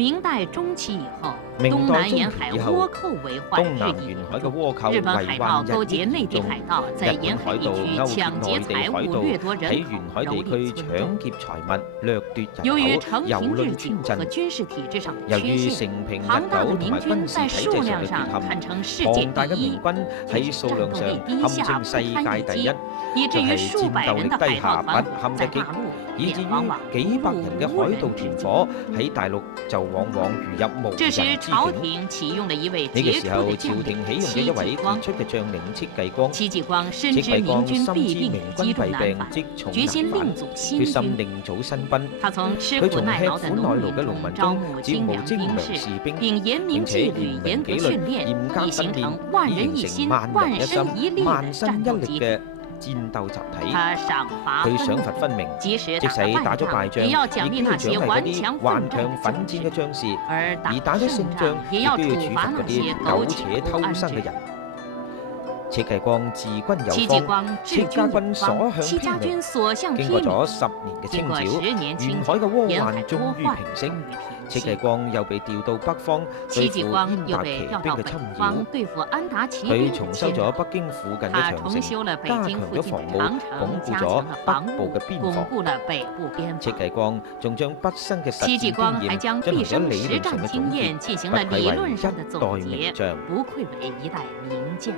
明代中期以後，明東南代中期沿海以後，倭寇為患東日益南沿海嘅嚴重。倭寇日本海為盜勾患日益嚴結內地重。海盜，在日本沿海地海盜區勾結搶劫內地海財物、盜掠奪喺人沿海口，地區蹂躪村搶眾。劫財物、掠奪由於人口、承蹂躪平制度村鎮。和軍事體制上的由於缺陷，承平日龐大的久同明軍埋軍在數事體制上量上嘅缺陷，堪稱世界龐大嘅第一，明軍喺數量上戰鬥力低下堪稱世不堪界第一，一擊，以至於卻係數百戰鬥力人的海盜低下團不伙在大堪一擊，陸以至便往往於幾百人嘅海盜團伙喺大陸就往往如入無人之這時，境。朝廷啟用了一位傑出呢個時候，的將領朝廷起用嘅一戚位繼光傑。出嘅將領戚繼光。戚繼光深知明戚繼光軍必定深知明軍積重難必定返，積重決心難返，另組新決心軍。另組新軍。他從吃佢從苦耐勞的吃苦耐農民勞嘅農民中招中募精良招募精良兵士，士兵，並嚴明並且紀律、嚴嚴格明紀律、訓練，嚴格以形訓練，成萬人一以形心、成萬萬人一身一心、力的萬身戰鬥集體。一力嘅戰鬥集體。他賞罰佢賞分明，罰分明，即使即使打咗敗仗，也要亦都要獎勵那些獎勵嗰頑啲強奮戰頑強奮的將士，戰嘅將士，而而打咗勝仗，也要亦都要處罰處罰那嗰啲些苟苟且且偷生之人。偷生嘅人。戚繼光治軍有戚繼方，光治戚家軍有軍所方，戚向披靡。家軍所向披經過靡。咗10年嘅清經過剿， 10年清沿海嘅剿，禍沿海患終於禍患平息。終於戚繼平息。光又被調到北方對付戚繼光安達又被調到北騎兵嘅侵方擾。對付安達騎佢兵重修咗的侵擾。北京附近嘅他長城，重修了北加京附近強咗防務，的長鞏城，加固咗強了防北部務，嘅邊防。鞏固了北部邊防。戚繼光仲將畢生嘅實戰經戚繼光還驗將進行咗畢生理論上實戰經嘅總結，驗進行不了理愧為一論上的總代名結，將。不愧為一代名將。